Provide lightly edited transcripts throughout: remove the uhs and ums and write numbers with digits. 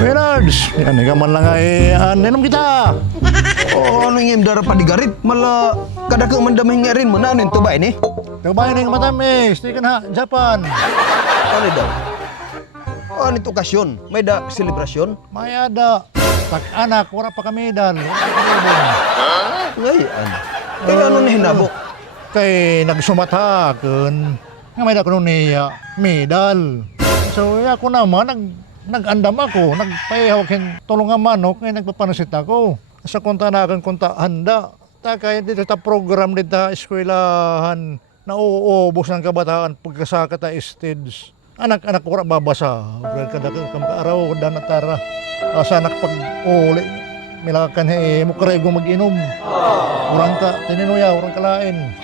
Menards, yan ka man lang ay ninom kita. Oh, ano yung dara pa di garit? Mala, kada ka mandamay nga rin mo na ano yung tuba ini? Nagbayan ng matamis, di ka na, Japan. Ano daw? Ano ito okasyon? May da selebrasyon? Mayada, tak-anak, wala pa kami dan. Ngayon. Kaya ano na hinabok? Kay nagsumatakan, nga may nakuno niya, medal. So, ako naman, nag-andam ako, nagpaihawag tulungan manok, ngayon nagpapanasit ako. Sa kunta na akin kunta handa. Kaya dito ta program dito eskwelahan na uubos ng kabataan pagkasaka ta stage. Anak-anak ko babasa. Kada araw dan tara. Sa anak pag uli milakan mo karego mag-inom. Urang ka tininuya, urang kalain.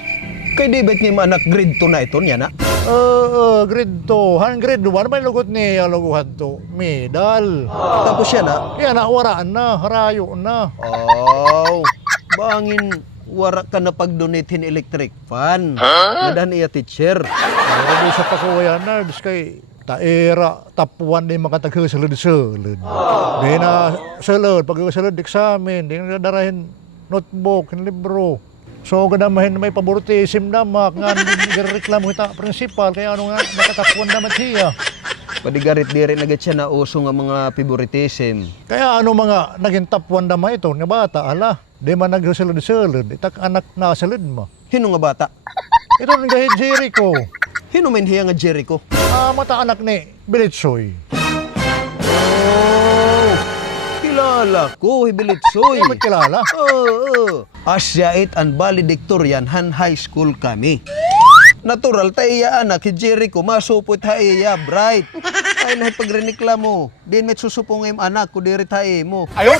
Kay di bet ni anak grade 2 na ito niya na? Grade 2, grade 1 may lugot niya luguhan to. Medal. Tapos siya na? Kaya na waraan na, harayo na. Oh, bangin wara ka na pag-donate electric fan. Nadan iya teacher. Hindi sa pakuya nerds kay taera tapuan din makatagsalud-salud. Di na salud, pag-salud examen, di na darahin notebook, libro. So gadamahin may favoritism namak nga nagreklamo ita principal kaya ano nga nakatapuan naman siya. Padigarit diri nagat siya na uso nga mga favoritism. Kaya ano mga naging top 1 naman ito nga bata ala. Di man nagsalud-salud, itak anak na salud mo. Hino nga bata? Ito ng gahit Jericho. Hino man hiya nga Jericho? Mata anak ni Bilitsoy. Oh, kilala ko, Hibilitsoy. Ba't kilala? Oo. Asyait and valedictorian han high school kami. Natural ta iya anak, si Jericho, masupot ha iya, bright. Ay nahi pagreklamo. Din met susupong im anak ko diri tae mo. Ayun!